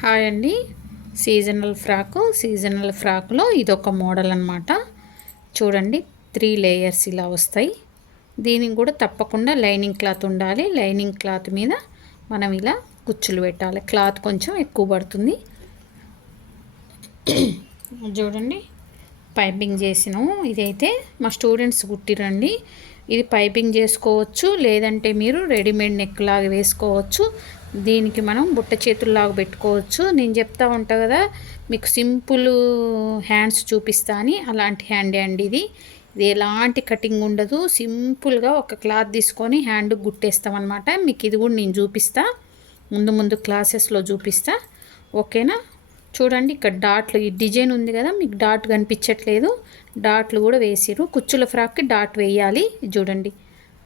Hi అండి. Seasonal frock. Seasonal ఫ్రాక్లో ఇదొక model అనమాట చూడండి త్రీ లేయర్స్ ఇలా వస్తాయి. దీనికి కూడా తప్పకుండా లైనింగ్ క్లాత్ ఉండాలి. లైనింగ్ క్లాత్ మీద మనం ఇలా కుచ్చులు పెట్టాలి. క్లాత్ కొంచెం ఎక్కువ పడుతుంది. చూడండి పైపింగ్ చేసినాము. ఇదైతే మా స్టూడెంట్స్ కుట్టిరండి. ఇది పైపింగ్ చేసుకోవచ్చు లేదంటే మీరు రెడీమేడ్ నెక్ లాగా వేసుకోవచ్చు. దీనికి మనం బుట్ట చేతుల్లాగా పెట్టుకోవచ్చు. నేను చెప్తా ఉంటా కదా మీకు సింపుల్ హ్యాండ్స్ చూపిస్తా అని అలాంటి హ్యాండే అండి ఇది. ఇది ఎలాంటి కటింగ్ ఉండదు. సింపుల్గా ఒక క్లాత్ తీసుకొని హ్యాండ్ గుట్టేస్తామన్నమాట. మీకు ఇది కూడా నేను చూపిస్తా. ముందు ముందు క్లాసెస్లో చూపిస్తా. ఓకేనా చూడండి ఇక్కడ డాట్లు ఈ డిజైన్ ఉంది కదా మీకు డాట్ కనిపించట్లేదు. డాట్లు కూడా వేసిరు కుచ్చుల ఫ్రాక్కి డాట్ వేయాలి. చూడండి.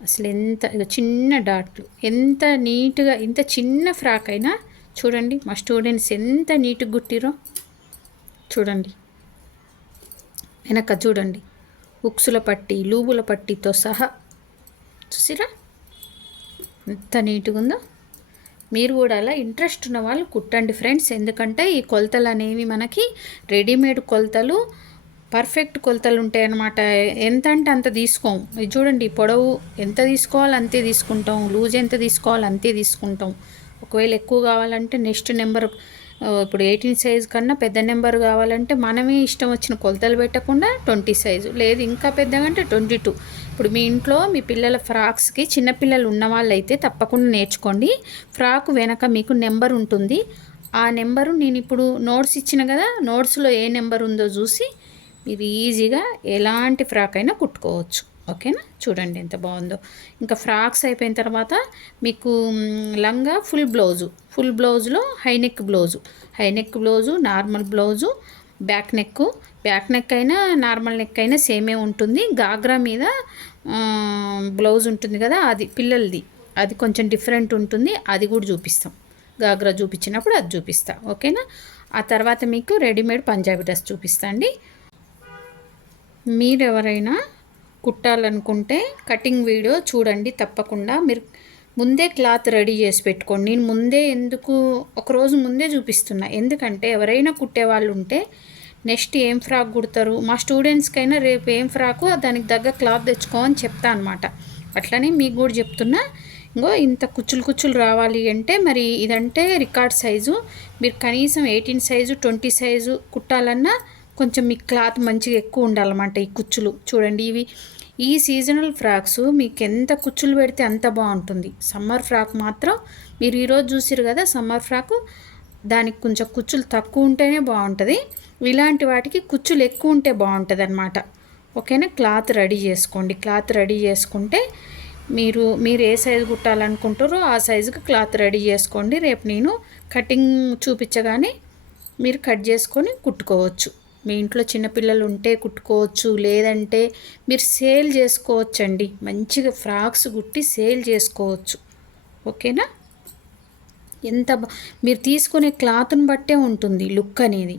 అసలు ఎంత చిన్న డాట్లు ఎంత నీట్గా ఇంత చిన్న ఫ్రాక్ అయినా చూడండి మా స్టూడెంట్స్ ఎంత నీట్గా గుట్టిరో చూడండి. వెనక చూడండి. ఉక్సుల పట్టి లూబుల పట్టితో సహా. చూసిరా? ఎంత నీట్గా ఉందో. మీరు కూడా అలా ఇంట్రెస్ట్ ఉన్న వాళ్ళు కుట్టండి ఫ్రెండ్స్. ఎందుకంటే ఈ కొలతలు అనేవి మనకి రెడీమేడ్ కొలతలు పర్ఫెక్ట్ కొలతలు ఉంటాయి అన్నమాట ఎంత అంటే అంత తీసుకోం. ఇది చూడండి పొడవు ఎంత తీసుకోవాలి అంతే తీసుకుంటాం. లూజ్ ఎంత తీసుకోవాలి అంతే తీసుకుంటాం. ఒకవేళ ఎక్కువ కావాలంటే నెక్స్ట్ నెంబర్ ఇప్పుడు ఎయిటీన్ సైజ్ కన్నా పెద్ద నెంబర్ కావాలంటే మనమే ఇష్టం వచ్చిన కొలతలు పెట్టకుండా ట్వంటీ సైజు. లేదు ఇంకా పెద్దగా అంటే ట్వంటీ టూ. ఇప్పుడు మీ ఇంట్లో మీ పిల్లల ఫ్రాక్స్కి చిన్నపిల్లలు ఉన్న వాళ్ళైతే తప్పకుండా నేర్చుకోండి. ఫ్రాక్ వెనక మీకు నెంబర్ ఉంటుంది. ఆ నెంబరు నేను ఇప్పుడు నోట్స్ ఇచ్చిన కదా నోట్స్లో ఏ నెంబర్ ఉందో చూసి మీరు ఈజీగా ఎలాంటి ఫ్రాక్ అయినా కుట్టుకోవచ్చు. ఓకేనా? చూడండి ఎంత బాగుందో. ఇంకా ఫ్రాక్స్ అయిపోయిన తర్వాత మీకు లంగా ఫుల్ బ్లౌజు. ఫుల్ బ్లౌజ్లో high neck blouse. High neck blouse normal blouse back neck back neck అయినా నార్మల్ నెక్ అయినా సేమే ఉంటుంది. గాగ్రా మీద బ్లౌజ్ ఉంటుంది కదా అది పిల్లలది. అది కొంచెం డిఫరెంట్ ఉంటుంది. అది కూడా చూపిస్తాం. గాగ్రా చూపించినప్పుడు అది చూపిస్తా. ఓకేనా? ఆ తర్వాత మీకు రెడీమేడ్ పంజాబీ డ్రెస్ చూపిస్తా అండి. మీరు ఎవరైనా కుట్టాలనుకుంటే కటింగ్ వీడియో చూడండి తప్పకుండా. మీరు ముందే క్లాత్ రెడీ చేసి పెట్టుకోండి. నేను ముందే ఎందుకు ఒకరోజు ముందే చూపిస్తున్నా. ఎందుకంటే ఎవరైనా కుట్టే వాళ్ళు ఉంటే నెక్స్ట్ ఏం ఫ్రాక్ కుడతారు? మా స్టూడెంట్స్కైనా రేపు ఏం ఫ్రాకు దానికి తగ్గ క్లాత్ తెచ్చుకో అని చెప్తా అనమాట అట్లనే మీకు కూడా చెప్తున్నా. ఇంకో ఇంత కుచ్చులు కుచ్చులు రావాలి అంటే మరి ఇదంటే రికార్డ్ సైజు. మీరు కనీసం ఎయిటీన్ సైజు ట్వంటీ సైజు కుట్టాలన్నా కొంచెం మీ క్లాత్ మంచిగా ఎక్కువ ఉండాలన్నమాట ఈ కుచ్చులు. చూడండి ఇవి. ఈ సీజనల్ ఫ్రాక్స్ మీకు ఎంత కుచ్చులు పెడితే అంత బాగుంటుంది. సమ్మర్ ఫ్రాక్ మాత్రం మీరు ఈరోజు చూసిరు కదా సమ్మర్ ఫ్రాక్. దానికి కొంచెం కుచ్చులు తక్కువ ఉంటేనే బాగుంటుంది. ఇలాంటి వాటికి కుచ్చులు ఎక్కువ ఉంటే బాగుంటుంది అనమాట ఓకేనా? క్లాత్ రెడీ చేసుకోండి. క్లాత్ రెడీ చేసుకుంటే మీరు మీరు ఏ సైజు కుట్టాలనుకుంటారో ఆ సైజుకి క్లాత్ రెడీ చేసుకోండి. రేపు నేను కటింగ్ చూపించగానే మీరు కట్ చేసుకొని కుట్టుకోవచ్చు. మీ ఇంట్లో చిన్నపిల్లలు ఉంటే కుట్టుకోవచ్చు లేదంటే మీరు సేల్ చేసుకోవచ్చండి. మంచిగా ఫ్రాక్స్ కుట్టి సేల్ చేసుకోవచ్చు. ఓకేనా? ఎంత మీరు తీసుకునే క్లాత్ని బట్టే ఉంటుంది లుక్ అనేది.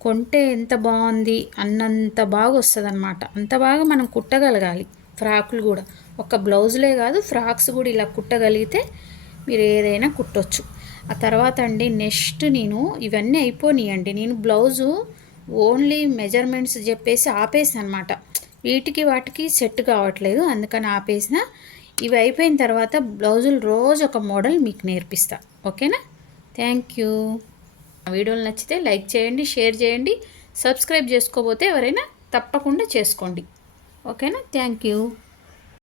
కొంటే ఎంత బాగుంది అన్నంత బాగా వస్తుంది అనమాట అంత బాగా మనం కుట్టగలగాలి ఫ్రాకులు కూడా. ఒక బ్లౌజులే కాదు ఫ్రాక్స్ కూడా ఇలా కుట్టగలిగితే మీరు ఏదైనా కుట్టొచ్చు. ఆ తర్వాత అండి నెక్స్ట్ నేను ఇవన్నీ అయిపోయినాయండి నేను బ్లౌజు ఓన్లీ మెజర్మెంట్స్ చెప్పేసి ఆపేసానమాట అనమాట వీటికి వాటికి సెట్ కావట్లేదు. అందుకని ఆపేసిన. ఇవి అయిపోయిన తర్వాత బ్లౌజులు రోజు ఒక మోడల్ మీకు నేర్పిస్తా. ఓకేనా? Thank you. వీడియోలు నచ్చితే లైక్ చేయండి షేర్ చేయండి సబ్స్క్రైబ్ చేసుకోబోతే ఎవరైనా తప్పకుండా చేసుకోండి. ఓకేనా? Thank you.